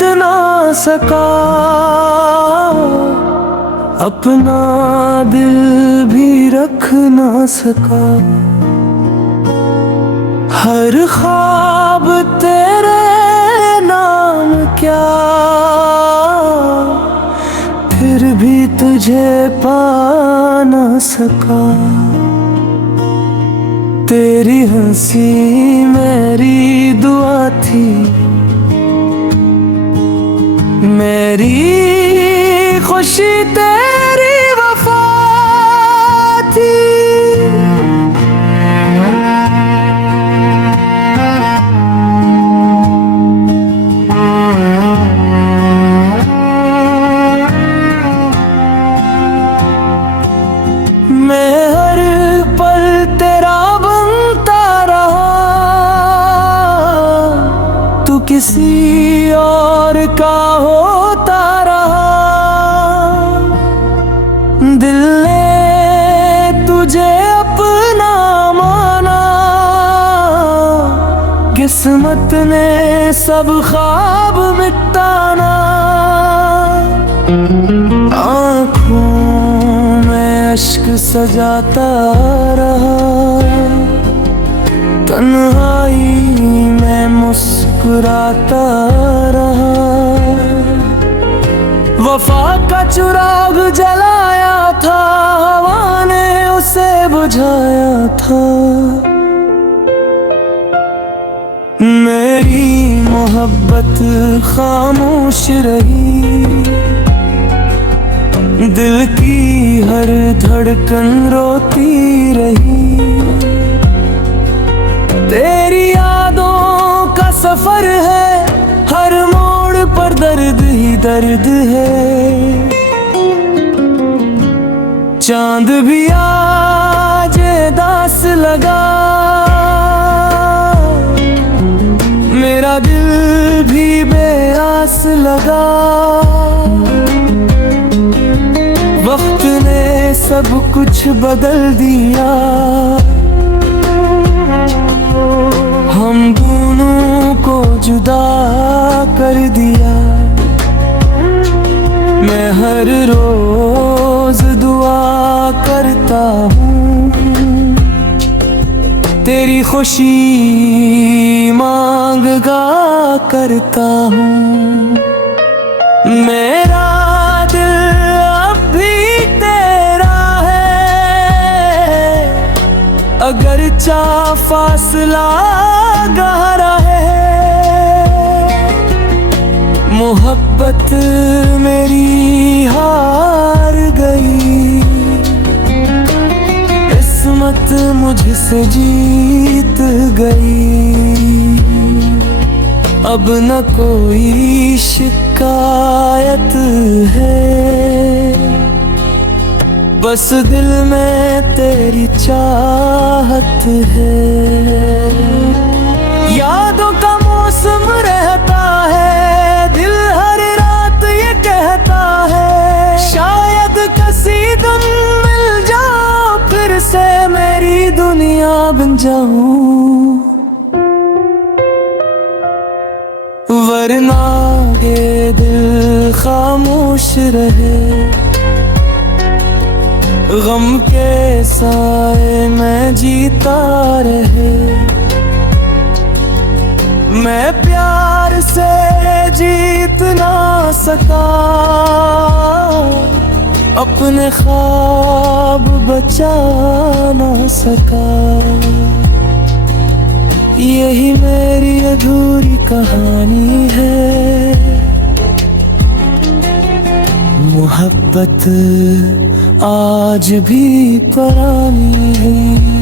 जीत ना सका, अपना दिल भी रख ना सका। हर ख्वाब तेरे नाम क्या, फिर भी तुझे पा ना सका। तेरी हंसी मेरी दुआ थी, मेरी खुशी तेरी वफा थी। मैं हर पल तेरा बनता रहा, तू किसी और का होता रहा। दिल ने तुझे अपना माना, किस्मत ने सब ख्वाब मिटाना। आँखों में अश्क सजाता रहा, तन्हाई में मुस्कुराता रहा। वफा का चिराग जलाया था, हवा ने उसे बुझाया था। मेरी मोहब्बत खामोश रही, दिल की हर धड़कन रोती रही। तेरी यादों का सफर है, हर मोड़ पर दर्द ही दर्द है। चांद भी आज दास लगा, मेरा दिल भी बेआस लगा। वक्त ने सब कुछ बदल दिया, हम दोनों को जुदा कर दिया। मैं हर रोज दुआ करता हूँ, तेरी खुशी मांग गा करता हूँ। मेरा दिल अब भी तेरा है, अगर चाह फासला गहरा है। मोहब्बत मेरी हार गई, किस्मत मुझसे जीत गई। अब न कोई शिकायत है, बस दिल में तेरी चाहत है। यादों का मौसम रहता है, दिल हर रात ये कहता है। शायद किसी दिन मिल जाओ, फिर से मेरी दुनिया बन जाऊं। वरना ये दिल खामोश रहे, गम के साए में जीता रहे। मैं प्यार से जीत ना सका, अपने ख्वाब बचा ना सका। यही मेरी अधूरी कहानी है, मोहब्बत आज भी पुरानी है।